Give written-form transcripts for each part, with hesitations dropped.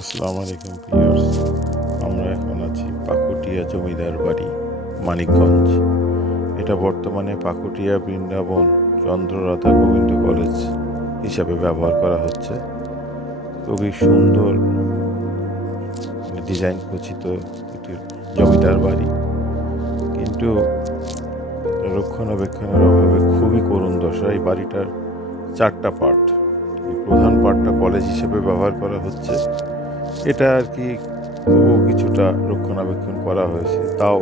আসসালামু আলাইকুম ভিউয়ার্স। আমরা এখন আছি পাকুটিয়া জমিদার বাড়ি, মানিকগঞ্জ। এটা বর্তমানে পাকুটিয়া বৃন্দাবন চন্দ্ররাধা গোবিন্দ কলেজ হিসাবে ব্যবহার করা হচ্ছে। খুবই সুন্দর ডিজাইন খচিত একটি জমিদার বাড়ি, কিন্তু রক্ষণাবেক্ষণের অভাবে খুবই করুণ দশা। এই বাড়িটার 4টা পার্ট। প্রধান পার্টটা কলেজ হিসেবে ব্যবহার করা হচ্ছে। এটা আর কি তবু কিছুটা রক্ষণাবেক্ষণ করা হয়েছে, তাও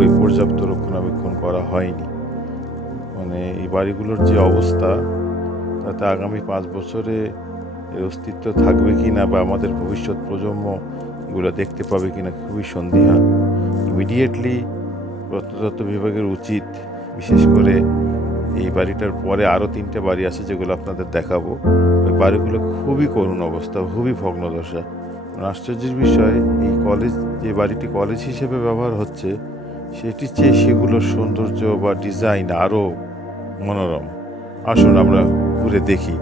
ওই পর্যাপ্ত রক্ষণাবেক্ষণ করা হয়নি। মানে এই বাড়িগুলোর যে অবস্থা, তাতে আগামী 5 বছরে এর অস্তিত্ব থাকবে কি না, বা আমাদের ভবিষ্যৎ প্রজন্ম এগুলো দেখতে পাবে কি না, খুবই সন্দিহান। ইমিডিয়েটলি প্রত্নতত্ত্ব বিভাগের উচিত, বিশেষ করে এই বাড়িটার পরে আরও 3টে বাড়ি আছে যেগুলো আপনাদের দেখাবো, ওই বাড়িগুলো খুবই করুণ অবস্থা, খুবই ভগ্নদশা। আশ্চর্যের বিষয়, এই কলেজ, যে বাড়িটি কলেজ হিসেবে ব্যবহার হচ্ছে, সেটির চেয়ে সেগুলোর সৌন্দর্য বা ডিজাইন আরও মনোরম। আসুন আমরা ঘুরে দেখি।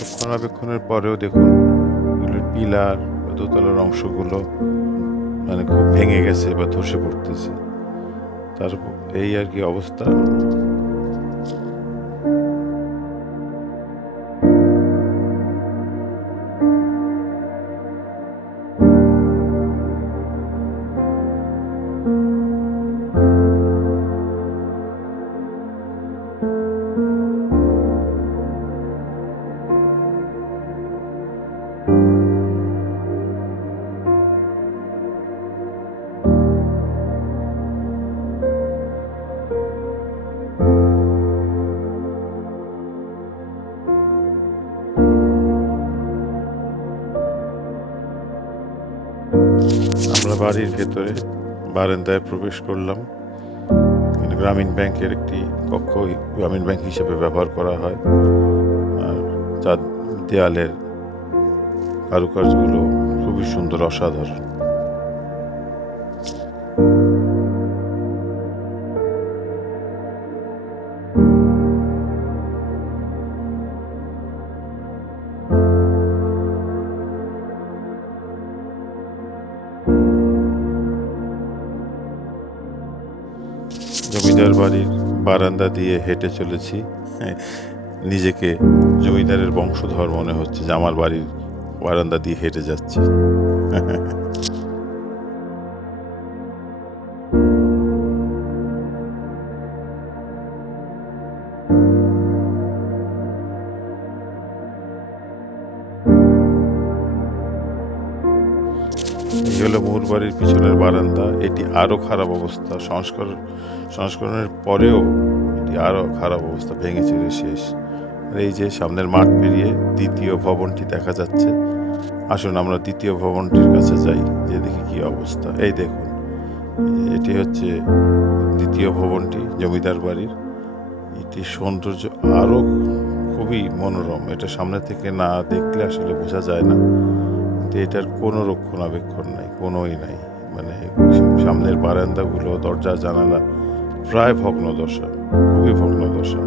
রক্ষণাবেক্ষণের পরেও দেখুন, এগুলোর পিলার বা দোতলার অংশগুলো মানে খুব ভেঙে গেছে বা ধসে পড়তেছে। তারপর এই আর কি অবস্থা। আমরা বাড়ির ভেতরে বারান্দায় প্রবেশ করলাম। গ্রামীণ ব্যাংকের একটি কক্ষ গ্রামীণ ব্যাংক হিসেবে ব্যবহার করা হয়। আর চার দেয়ালের কারুকাজগুলো খুবই সুন্দর, অসাধারণ। জমিদার বাড়ির বারান্দা দিয়ে হেঁটে চলেছি। নিজেকে জমিদারের বংশধর মনে হচ্ছে যে আমার বাড়ির বারান্দা দিয়ে হেঁটে যাচ্ছি। এই হলো মূল বাড়ির পিছনের বারান্দা। এটি আরও খারাপ অবস্থা। সংস্করণের পরেও এটি আরও খারাপ অবস্থা, ভেঙে চুরে শেষ। আর এই যে সামনের মাঠ পেরিয়ে দ্বিতীয় ভবনটি দেখা যাচ্ছে। আসুন আমরা দ্বিতীয় ভবনটির কাছে যাই, যে দেখি কি অবস্থা। এই দেখুন, এটি হচ্ছে দ্বিতীয় ভবনটি জমিদার বাড়ির। এটির সৌন্দর্য আরও খুবই মনোরম। এটা সামনে থেকে না দেখলে আসলে বোঝা যায় না, কিন্তু এটার কোনো রক্ষণাবেক্ষণ নাই, কোনোই নাই। মানে সামনের বারান্দাগুলো, দরজা জানালা প্রায় ভগ্নদশা, খুবই ভগ্নদশা।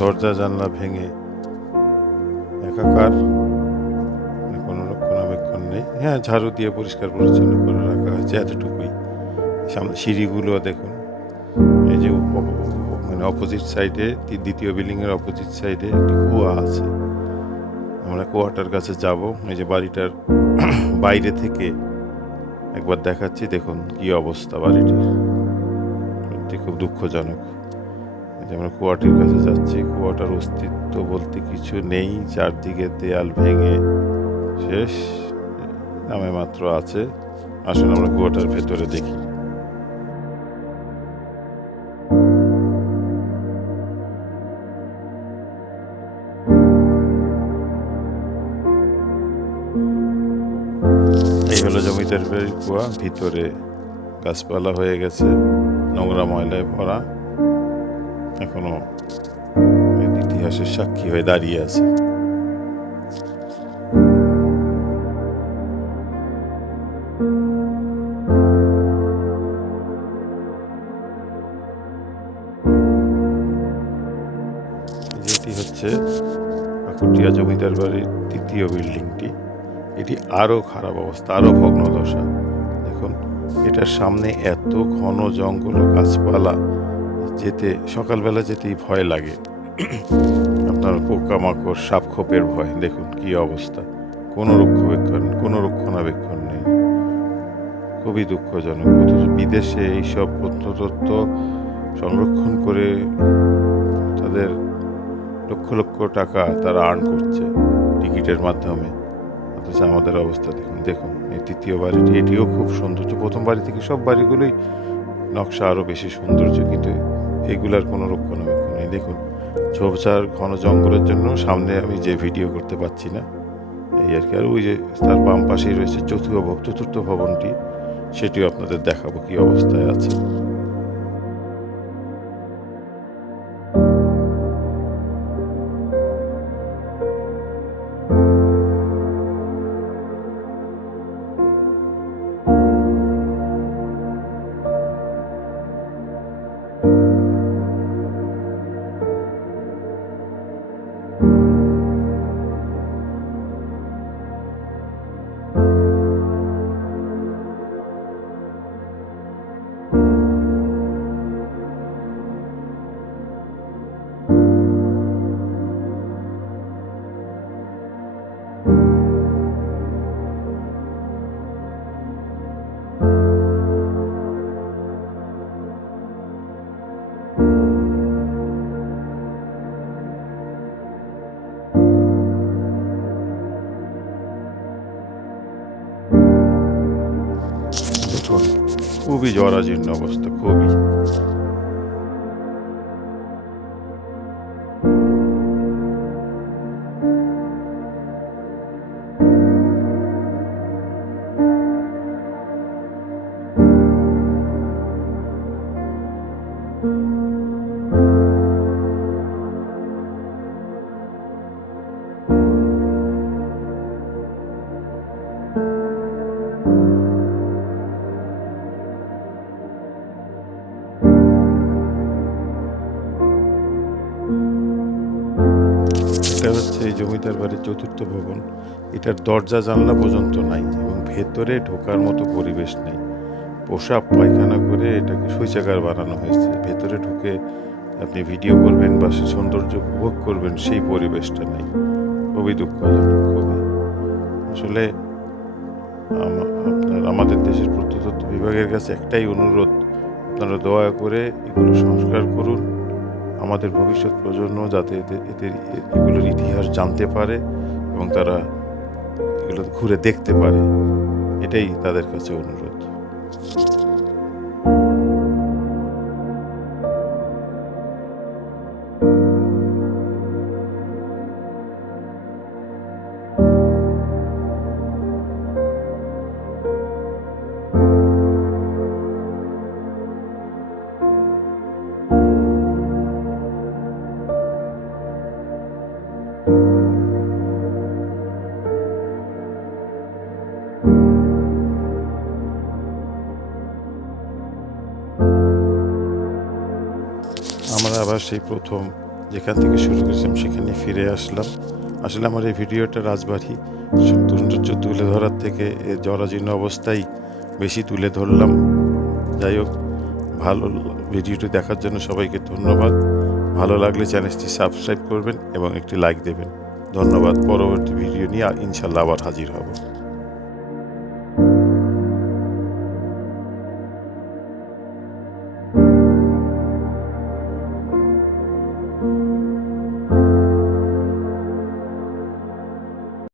দরজা জানলা ভেঙে একাকার, কোনো রক্ষণাবেক্ষণ নেই। হ্যাঁ, ঝাড়ু দিয়ে পরিষ্কার পরিচ্ছন্ন করে রাখা হয়েছে, এতটুকুই। সামনে সিঁড়িগুলো দেখুন, এই যে মানে অপোজিট সাইডে, দ্বিতীয় বিল্ডিংয়ের অপোজিট সাইডে একটি কুয়া আছে। আমরা কুয়াটার কাছে যাব। এই যে বাড়িটার বাইরে থেকে একবার দেখাচ্ছি, দেখুন কি অবস্থা বাড়িটির। সত্যি খুব দুঃখজনক। এই যে আমরা কুয়াটির কাছে যাচ্ছি, কুয়াটার অস্তিত্ব বলতে কিছু নেই, চারদিকে দেয়াল ভেঙে শেষ, নামে মাত্র আছে। আসুন আমরা কুয়াটার ভেতরে দেখি। এই হলো জমিদার বাড়ির কুয়া। ভিতরে গাছপালা হয়ে গেছে, নোংরা ময়লায় ভরা, এখনো ইতিহাসের সাক্ষী হয়ে দাঁড়িয়ে আছে। যেটি হচ্ছে কাকুটিয়া জমিদার বাড়ির দ্বিতীয় বিল্ডিংটি। এটি আরও খারাপ অবস্থা, আরও ভগ্নদশা। দেখুন, এটার সামনে এত ঘন জঙ্গল ও গাছপালা, সকালবেলা যেতেই ভয় লাগে। আপনার পোকামাকড়, সাপ খোপের ভয়। দেখুন কি অবস্থা, কোনো রক্ষণাবেক্ষণ নেই। খুবই দুঃখজনক। অথচ বিদেশে এইসব প্রত্নতত্ত্ব সংরক্ষণ করে তাদের লক্ষ লক্ষ টাকা তারা আর্ন করছে টিকিটের মাধ্যমে। অথচ আমাদের অবস্থা দেখুন। দেখুন এই তৃতীয় বাড়িটি, এটিও খুব সৌন্দর্য। প্রথম বাড়ি থেকে সব বাড়িগুলোই নকশা আরও বেশি সৌন্দর্য, কিন্তু এগুলার কোনো রক্ষণাবেক্ষণ নেই। দেখুন, ঝোপঝাড় ঘন জঙ্গলের জন্য সামনে আমি যে ভিডিও করতে পারছি না, এই আর কি। আর ওই যে তার বাম পাশেই রয়েছে চতুর্থ ভবনটি, সেটিও আপনাদের দেখাবো কি অবস্থায় আছে। দেখুন, খুবই জরাজীর্ণ অবস্থা, খুবই। এটা হচ্ছে এই জমিদার বাড়ির চতুর্থ ভবন। এটার দরজা জানলা পর্যন্ত নাই এবং ভেতরে ঢোকার মতো পরিবেশ নেই। পোশাক পায়খানা করে এটাকে শৌচাগার বানানো হয়েছে। ভেতরে ঢুকে আপনি ভিডিও করবেন বা সে সৌন্দর্য উপভোগ করবেন, সেই পরিবেশটা নেই। খুবই দুঃখজনক, খুবই। আসলে আমাদের দেশের প্রত্নতত্ত্ব বিভাগের কাছে একটাই অনুরোধ, আপনারা দয়া করে এগুলো সংস্কার করুন। আমাদের ভবিষ্যৎ প্রজন্ম যাতে এগুলোর ইতিহাস জানতে পারে এবং তারা এগুলো ঘুরে দেখতে পারে, এটাই তাদের কাছে অনুরোধ। আমরা আবার সেই প্রথম যেখান থেকে শুরু করেছিলাম সেখানে ফিরে আসলাম। আসলে আমার এই ভিডিওটা রাজবাড়ি সৌন্দর্য তুলে ধরার থেকে এর জরাজীর্ণ অবস্থায় বেশি তুলে ধরলাম। যাই হোক, ভালো ভিডিওটি দেখার জন্য সবাইকে ধন্যবাদ। ভালো লাগলে চ্যানেলটি সাবস্ক্রাইব করবেন এবং একটি লাইক দেবেন। ধন্যবাদ। পরবর্তী ভিডিও নিয়ে ইনশাল্লাহ আবার হাজির হব।